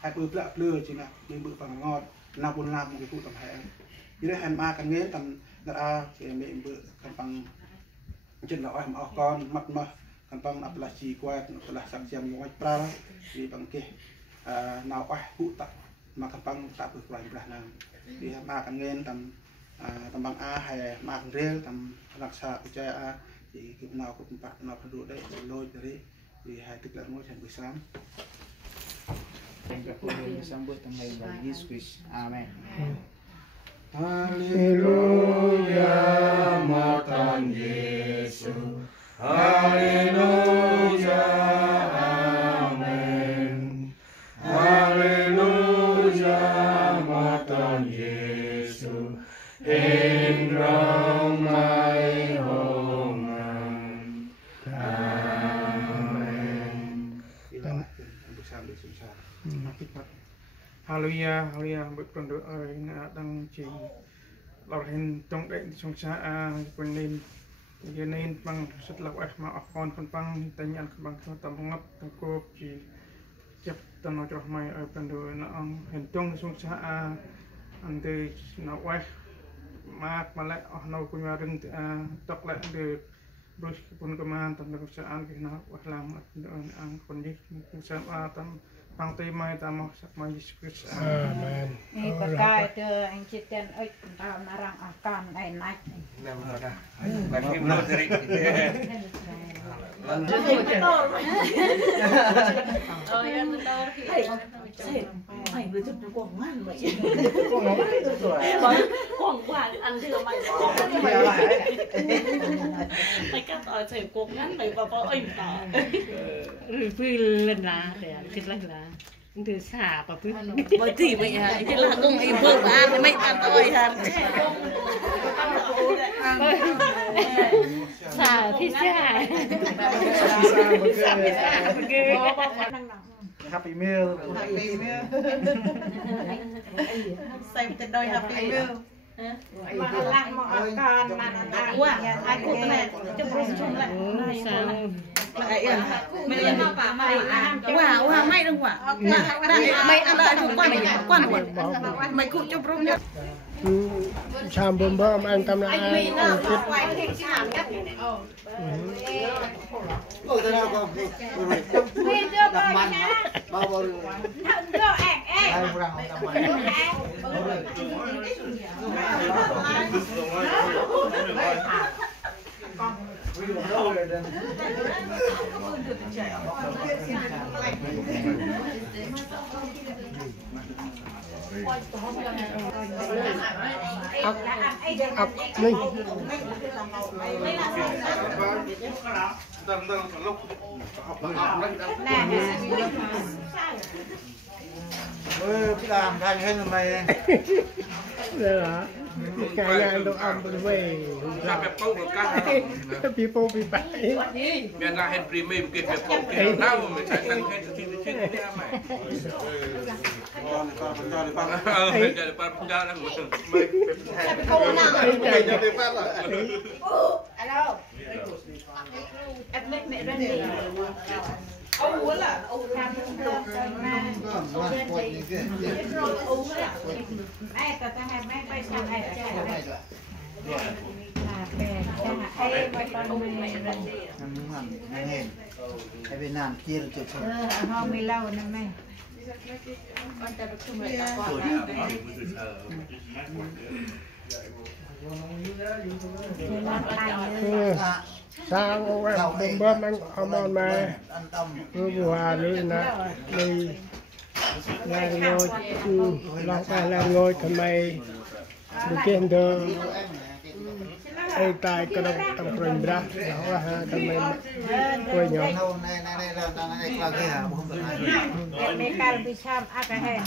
hai bự lạ lừa chỉ là mình bự bằng ngọt nào buồn làm một cái phụ tầm hẹn như đấy hẹn ma càng nghe tầm đã thì mình bự càng bằng trên là em con mặt mà càng bằng áp là chỉ qua là sẵn sàng ngoài pra vì bằng kia nào ai phụ tập mà càng bằng tập được vài lần nào thì ma càng nghe tầm tầm bằng a hay ma càng riêng tầm đặc sản của cha a thì cái nào cũng bạc nào phải đủ đấy lôi đấy thì hai tức là ngôi thành buổi sáng. Sambut tangay ng Yesus. Amen. Hallelujah, Matan Yesu. Hallelujah, Amen. Hallelujah, Matan Yesu. Indra may hongan. Amen. Hallelujah, hallelujah, bực còn được ơi đang chỉ lọt hình trong đấy trong xa quên nên giờ nên bằng rất là quẹt mà con bằng tay nhận bằng tầm ngấp tầm cô chỉ chấp tầm nó cho mày ở bên đường nó hình trong xa anh từ nó quẹt mà lại nó cũng là rừng tóc lại được rồi pun kemana tentang perusahaan kita wahlam ang kondisi sama tam pang tema tam sak Yesus. Amen. Ini berkait yang ciptaan tahun narang akan naik. Bagi mulut dari Oh ya betul. Mày vừa chụp nó quảng ngoan vậy. Quảng ngoan ăn thừa mày. Mày cắt ở chơi quảng ngắn mày vào bao ảnh tỏ. Rồi phi lên lá để thịt lên lá. Từ xả và phi. Bởi gì vậy hả? Chứ là cùng em vừa ăn thì mấy ăn tôi hả? Xả thì xả. Happy meal. Happy meal. Xem tên đôi happy meal. Mà làm mà con mà ăn quá ai cũng này cho bông chung lại lại mày ăn mà bà mày wow mày đừng quả mày ăn lại cũng quan mày cụ cho bông nhá Chăm bơm bơm anh tâm là ai Linh Cái làm thành hơn mày. đây là ngày ngày đồ ăn bên về people bị bại biar nggak hand prime mungkin bepom kita tahu misalkan hand cincin ini apa dari penjara Alo. Em lấy mẹ ra đi. Ông muốn là ông làm được mà lên thì rồi ông á. Ai ta hay mấy bay sang ai là bè cha ai bay con mẹ ra đi. Cái bên Nam kia là chụp Họ mới lâu nè mẹ. con ta được chung lại cả con sang ông em bơm bơm anh ông mà vừa đi nè đi làm ngồi lòng ta làm ngồi thầm mày đi kiếm được ai tài cái đồng tầm rừng ra đó ha thầm mày quay nhỏ Em mới càng bị sam ác cái hè.